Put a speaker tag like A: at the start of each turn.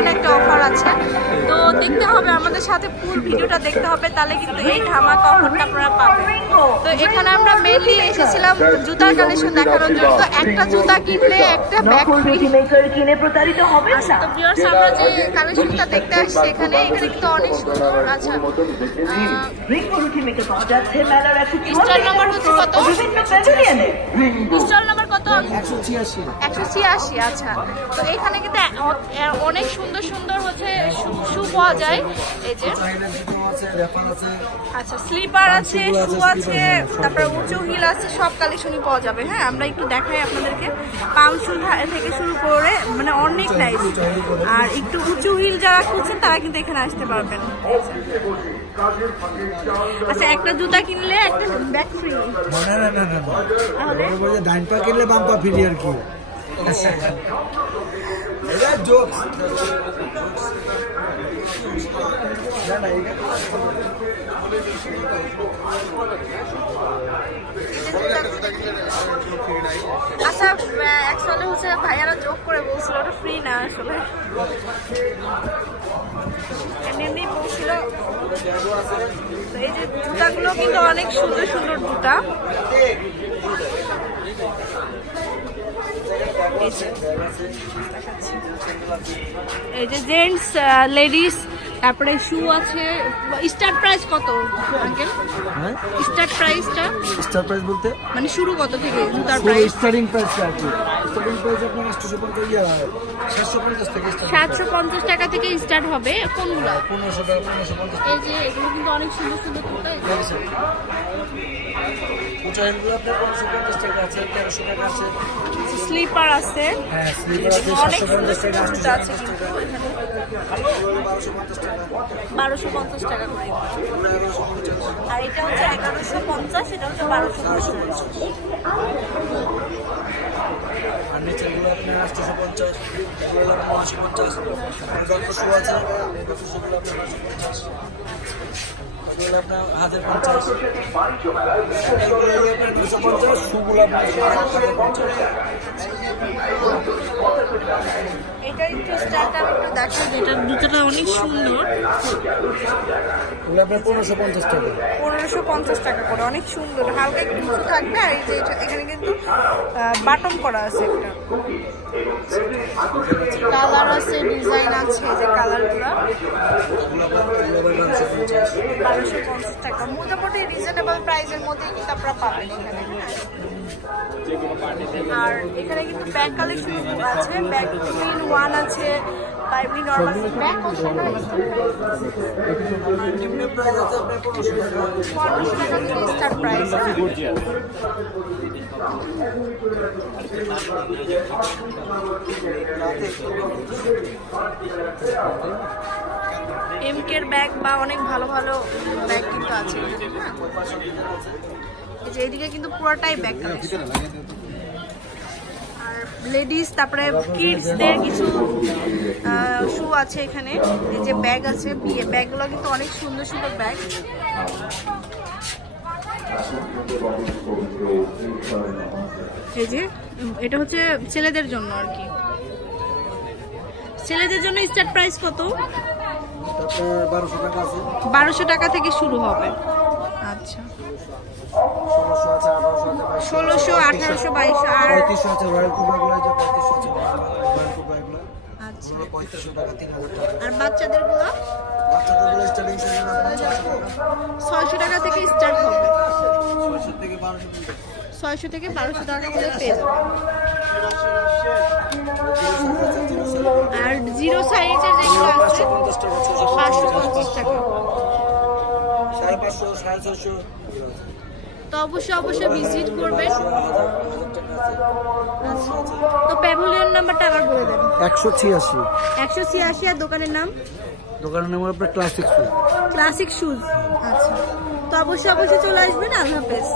A: জন্য একটা অফার আছে। তো দেখতে হবে আমাদের সাথে ফুল ভিডিওটা দেখতে হবে তাহলে কিন্তু এই ধামাকা অফারটা আপনারা পাবেন। তো এখানে আমরা মেনলি এসেছিলাম জুতার কালেকশন দেখানোর জন্য। তো একটা জুতা কিনলে একটা ব্যাগ ফ্রি
B: মেকার কিনে প্রতারিত হবে
A: আচ্ছা তো ভিউয়ার্স আমরা যে কালেকশনটা দেখতে আসছি এখানে এখানে কিন্তু অনেক সুন্দর আচ্ছা আহ,
B: রিঙ্গো মেকার পাওয়া যাচ্ছে মেলার একশো
A: স্টল নাম্বার হচ্ছে কত?
B: বিভিন্ন প্যাভিলিয়নে
A: স্টল নাম্বার একশো ছিয়াশি। আচ্ছা। তো এখানে কিন্তু অনেক সুন্দর সুন্দর হচ্ছে শু পাওয়া যায়। এই যে। আচ্ছা স্লিপার আছে শু আছে তারপরে উঁচু হিল আছে সব কালেকশনই পাওয়া যাবে। হ্যাঁ আমরা একটু দেখাই আপনাদেরকে। পাম শু থেকে শুরু করে মানে অনেক নাইস আর একটু উঁচু হিল যারা খুঁজছেন তারা কিন্তু এখানে আসতে পারবেন। আচ্ছা একটা জুতা কিনলে একটা ব্যাগ ফ্রি
C: না না না ডাইন পা কিনলে বাম পা ফিরি আর কি? এটা এটা
A: আচ্ছা অ্যাকচুয়ালি হচ্ছে ওটা ফ্রি না আসলে এমনি এমনি এই যে জুতাগুলো কিন্তু অনেক সুন্দর সুন্দর জুতা। এই যে জেন্টস লেডিস তারপরে শু আছে। স্টার্ট প্রাইস কত আঙ্কেল?
C: হ্যাঁ?
A: স্টার্ট প্রাইসটা?
C: স্টার প্রাইস বলতে?
A: মানে শুরু কত থেকে জুতার
C: পুরো
A: প্রাইস
C: স্টার্টিং প্রাইস আর কি। স্টার্টিং প্রাইস আপনার আটশোশো পঞ্চাশ ইয়া সাতশো পঞ্চাশ থেকে স্টার্ট
A: সাতশো পঞ্চাশ টাকা থেকে স্টার্ট হবে কোনগুলো?
C: পনেরোশো টাকা পনেরোশো পঞ্চাশ
A: এই যে এগুলো কিন্তু অনেক সুন্দর সুন্দর
C: উঁচা হিলগুলো আপনার টাকা আছে তেরোশো টাকা আছে।
A: স্লিপার আছে।
C: হ্যাঁ স্লিপার আছে
A: অনেক সুন্দর সুন্দর জুতা আছে কিন্তু এখানে।
C: বারোশো পঞ্চাশ টাকা
A: বারোশো পঞ্চাশ টাকা করে। আর এটা হচ্ছে পঞ্চাশ, এটা হচ্ছে বারোশো পঞ্চাশ।
C: আর নিচেরগুলো আপনার আটশোশো পঞ্চাশ নশো পঞ্চাশ গল্প আছে গল্প আপনার নশো পঞ্চাশ এগুলো আপনার হাজার পঞ্চাশ। দুশো পঞ্চাশ শুগুলো আপনার পঞ্চাশ।
A: এটা একটু স্টার্ট আমি একটু দেখাই এটা জুতাটা অনেক সুন্দর।
C: আপনার পনেরোশো পঞ্চাশ টাকা।
A: পনেরোশো পঞ্চাশ টাকা করে অনেক সুন্দর। হালকা একটু কিছু থাকবে আর এই যে এটা- এখানে কিন্তু বাটন করা আছে একটা। কালার আছে ডিজাইন আছে। এই যে কালারগুলো
C: বারোশো পঞ্চাশ
A: টাকা। মোটামুটি রিজনেবল প্রাইসের মধ্যে কিন্তু আপনারা পাবেন এখানে আর এখানে কিন্তু ব্যাগ কালেকশন আছে। ব্যাগ ওয়ান আছে
C: নিম্ন প্রাইস আছে আপনার পনেরোশো টাকা
A: থেকে স্টার্ট প্রাইস এমকের ব্যাগ বা অনেক ভালো ভালো ব্যাগ কিন্তু আছে হ্যাঁ। এই যে এইদিকে কিন্তু পুরোটাই ব্যাগ কালেকশন লেডিস তারপরে কিডসদের কিছু শু আছে এখানে। এই যে ব্যাগ আছে বিয়ে ব্যাগগুলো কিন্তু অনেক সুন্দর সুন্দর ব্যাগ। এই যে এটা হচ্ছে ছেলেদের জন্য আর কি। ছেলেদের জন্য স্টার্ট প্রাইস কত?
C: বারোশো টাকা
A: থেকে শুরু হবে। আচ্ছা।
C: ষোলোশো আঠারোশো বাইশশো
A: আর
C: পঁয়ত্রিশশো আছে রয়্যাল কুবাগুলো আছে পঁয়ত্রিশশো আছে রয়্যাল কুবাগুলো
A: আচ্ছা।
C: পঁয়ত্রিশশো টাকা তিন হাজার টাকা।
A: আর
C: বাচ্চাদেরগুলো স্টার্টিং সাইজ আপনার ছশো টাকা।
A: ছয়শো টাকা থেকে স্টার্ট হবে।
C: ছয়শো থেকে বারোশো টাকা।
A: ছয়শো থেকে বারোশো টাকা করে পেয়ে আর জিরো সাইজের যেগুলো আছে পাঁচশো পঞ্চাশ টাকা
C: সাড়ে পাঁচশো সাড়ে ছশো
A: তো অবশ্যই অবশ্যই ভিজিট করবেন। তো প্যাভিলিয়ন নাম্বারটা আবার বলে দেন।
C: একশো ছিয়াশি।
A: একশো ছিয়াশি আর দোকানের নাম?
C: দোকানের নাম আপনার ক্লাসিক শুজ
A: ক্লাসিক শুজ আচ্ছা। তো অবশ্যই অবশ্যই চলে আসবেন। আল্লাহ হাফেজ।